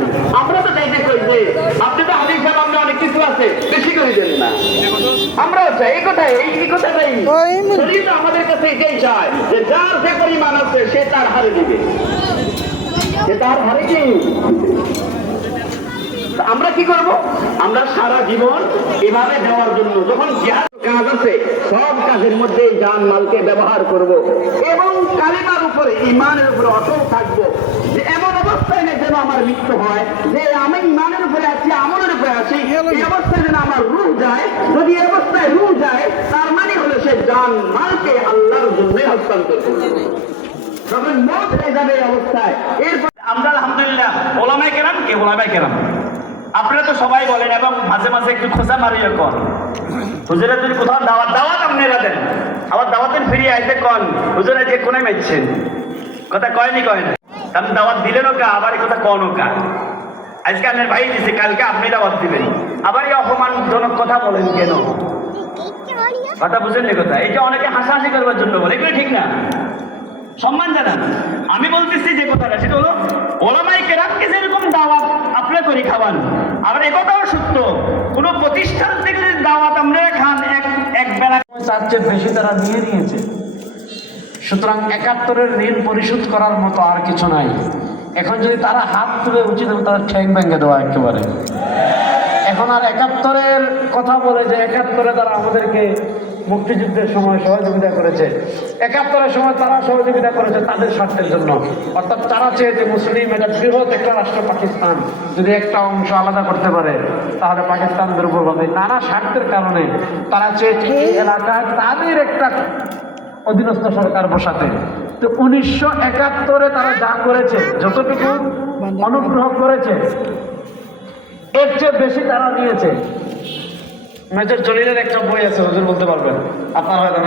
নাই। আমরা তো চাইতে কই যে আপনি তো হাদিস সামনে অনেক কিছু আছে, বেশি করে দেন না। আমরাও চাই এই কথাটাই শরীয়ত আমাদের কাছে এটাই চায় যে যার যে পরিমাণ আছে সে তার হারে দিবে, সে তার হারে কি। আমরা কি করব? আমরা সারা জীবন এভাবে দেওয়ার জন্য যখন জিহাদ কাজ আছে সব কাজের মধ্যে জান মালকে ব্যবহার করব এবং কালিমার উপরে ঈমানের উপরে অটল থাকবো, যে এমন অবস্থায় না যেন আমার মৃত্যু হয়, যে আমি ঈমানের উপরে আছি, আমলের উপরে আছি, এই অবস্থায় যেন আমার রূহ যায়। যদি এই অবস্থায় রূহ যায় তার মানে হলো সে জান মালকে আল্লাহর জন্য হস্তান্তর করবে, তখন মওত হয়ে যাবে এই অবস্থায়। এরপর আমরা আলহামদুলিল্লাহ ওলামায়ে কেরাম কে ওলামায়ে কেরাম আপনারা তো সবাই বলেন এবং মাঝে মাঝে একটু খোঁজা মারিয়ে কন হুজুরা যদি কোথাও দাওয়াত আপনারা দেন, আবার দাওয়াতের ফিরিয়ে আইতে কন হুজুরা যে কোনে মেচ্ছেন, কথা কয়নি কয় না, কারণ দাওয়াত দিলেনও কা আবার এই কথা কনও কা। আজকে আপনার ভাই দিছে, কালকে আপনি দাওয়াত দিবেন, আবার এই অপমানজনক কথা বলেন কেন? কথা বুঝেন না কথা? এই যে অনেকে হাসাহাসি করবার জন্য বলে, এগুলো ঠিক না। সম্মান জানান। আমি বলতেছি যে কথাটা সেটা হলো ওলামায়ে কেরামকে যেরকম দাওয়াত আপনারা করে খাওয়ান, আবার একথাও সত্য কোন প্রতিষ্ঠান থেকে যদি দাওয়াত আপনারা খান এক বেলা তার চেয়ে বেশি তারা নিয়ে নিয়েছে। সুতরাং ৭১-এর ঋণ পরিশোধ করার মতো আর কিছু নাই। এখন যদি তারা হাত তুলে উচিত তারা ঠ্যাং ভেঙে দেওয়া একেবারে। এখন আর ৭১-এর কথা বলে যে ৭১-এ তারা আমাদেরকে মুক্তিযুদ্ধের সময় সহযোগিতা করেছে, ৭১-এর সময় তারা সহযোগিতা করেছে তাদের স্বার্থের জন্য, অর্থাৎ তারা চেয়েছে মুসলিম এটা বৃহৎ একটা রাষ্ট্র পাকিস্তান যদি একটা অংশ আলাদা করতে পারে তাহলে পাকিস্তান দুর্বল হবে। নানা স্বার্থের কারণে তারা চেয়েছে এই এলাকায় তাদের একটা অধীনস্থ সরকার বসাতে। তো ১৯৭১-এ তারা যা করেছে, যতটুকু অনুগ্রহ করেছে এর চেয়ে বেশি তারা নিয়েছে। মেজর জলিলের একটা বই আছে, হুজুর বলতে পারবেন, আপনারা হয়তো